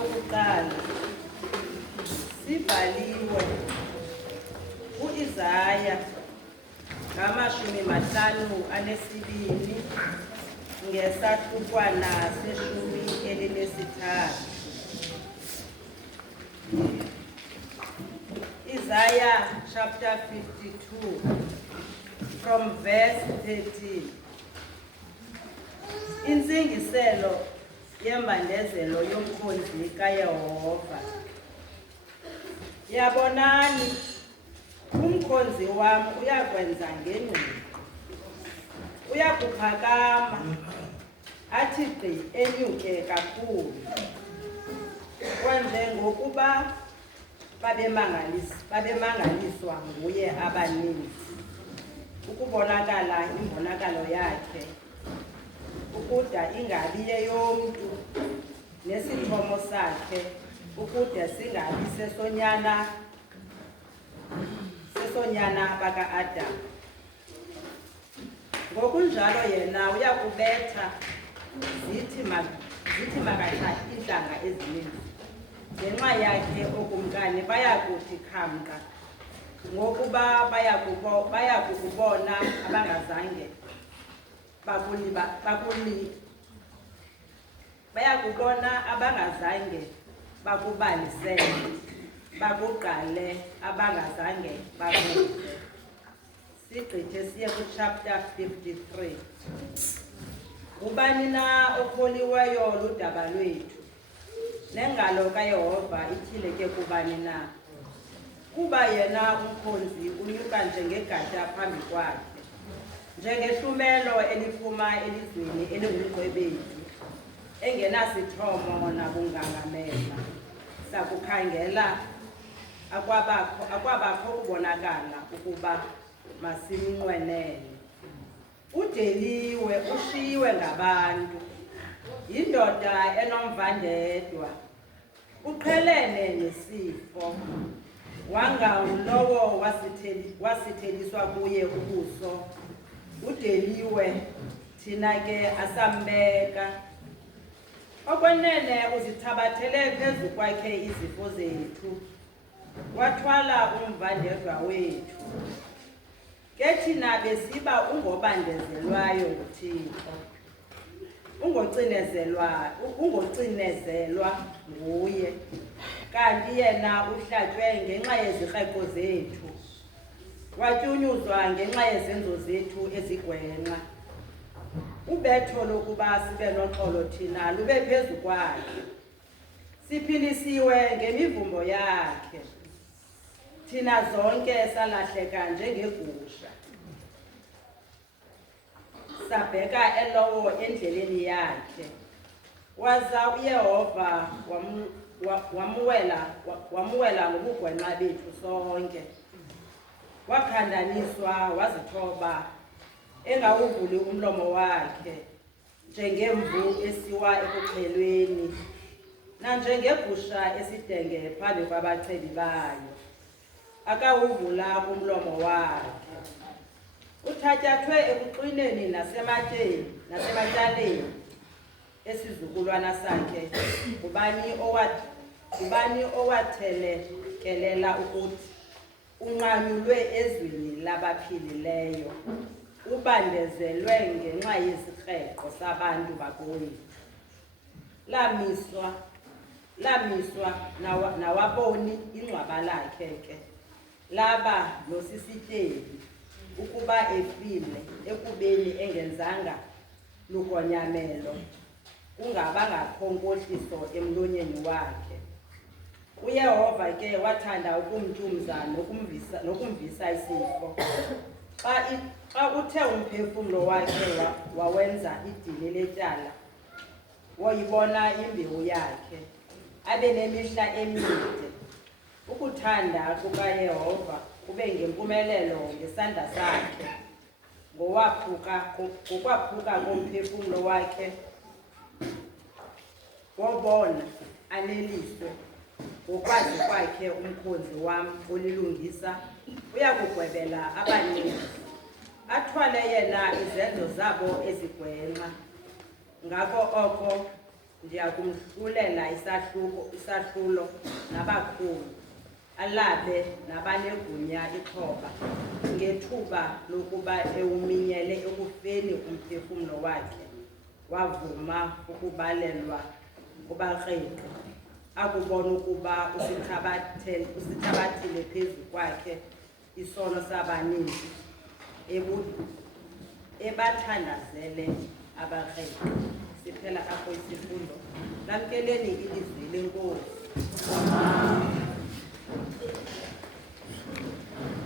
sokuqala sibhaliwe uIsaya ngamashumi 52 ngesahlukwana seshumi elinesithathu. Isaiah chapter 52 from verse 13. Intsingiselo yembandezelo yomkhonzi kaYehova. Yabonani, umkhonzi wam uyakwenza ngengqiqo. Uyakuphakama athi gqi enyuke kakhulu. Kwenze ngokuba babemangaliswa nguye abaninzi. Ukubonakala imbonakalo yakhe, ukuda ingabi yeyomntu, nesithomo sakhe ukude singabi sesonyana baka-Adam. Ngokunjalo yena uyakubetha zithi makatha iintlanga ezininzi. Ngenxa yakhe okumkani bayakuthi khamnqa, ngokuba bayakukubona abangazange bakubalisele, bakuqale abangazange bakuve. Sigqithe siye kuchapter 53. Ubani na okholiweyo ludaba lwethu, nengalo kaYehova ithileke kubani na. Kuba yena umkhonzi unyuka njengegada phambi kwakhe, njengehlumelo eliphuma elizweni elingumqwebethi, engenasithomo nabungangamela. Sakukhangela akwabakho ukubonakala ukuba masimnqwenele. Udeliwe, ushiywe ngabantu, yindoda enomvandedwa, uqhelene nesifo. Wangangulowo wasitheliswa kuye ubuso. Udeliwe, thina ke asambeka. Okwenene uzithabathele phezu kwakhe izifo zethu, wathwala umvandedwa wethu. Ke thina besiba ungobandezelwayo nguThixo, ungocinezelwa nguye, kanti yena uhlatywe ngenxa yezikreko zethu, watyunyuzwa ngenxa yezenzo zethu ezigwenxa. Ubetho lokuba sibe noxolo thina lube phezu kwakhe. Siphilisiwe ngemivumbo yakhe, thina zonke salahleka njengegusha. Sabheka elowo endleleni yakhe. Waza uYehova wamuwela ngobugwenxa bethu sonke. Wakhandaniswa wazithoba, engawuvuli umlomo wakhe, njengemvu esiwa ekuxhelweni, nanjengebhusha esidenge phambi kwabacebi bayo. Akawuvula umlomo wakhe. Uthatyathwe ekuxineni nasematyaleni esizukulwana sakhe. Ngubani owathelekelela ukuthi unqanyulwe ezwini labaphilileyo, ubandezelwe ngenxa yesikreko sabantu bakuye. Lamiswa nawaboni ingcwaba lakhe ke, laba nosisityebi, ukuba efile ekubeni engenzanga lugonyamelo, kungabangakho nkohliso emlonyeni wakhe. UYehova ke wathanda ukumtyumza nokumvisa isifo. Xa uthe umphefumlo wakhe wawenza idili letyala, woyibona imbewu yakhe, abe nemihla emide. Ukuthanda kukaYehova kube ngempumelelo ngesandla sakhe. Ngokwaphuka komphefumlo wakhe, wobona aneliswe. Ngokwazi kwakhe umkhonzi wam olilungisa uyakugwebela abaninzi, athwale yena izenzo zabo ezigwenxa. Ngako oko ndiya kumhlulela isahlulo nabakhulu, alabe nabanegunya ixhoba ngethuba lokuba ewuminyele ekufeni umphefumlo wakhe. Wavuma ukubalelwa kubarhexi, akubona ukuba usithabathile phezu kwakhe isono sabaninzi, ebathandazele abarhexi. Siphela apho isifundo. Lamkeleni ilizwi lenkosi.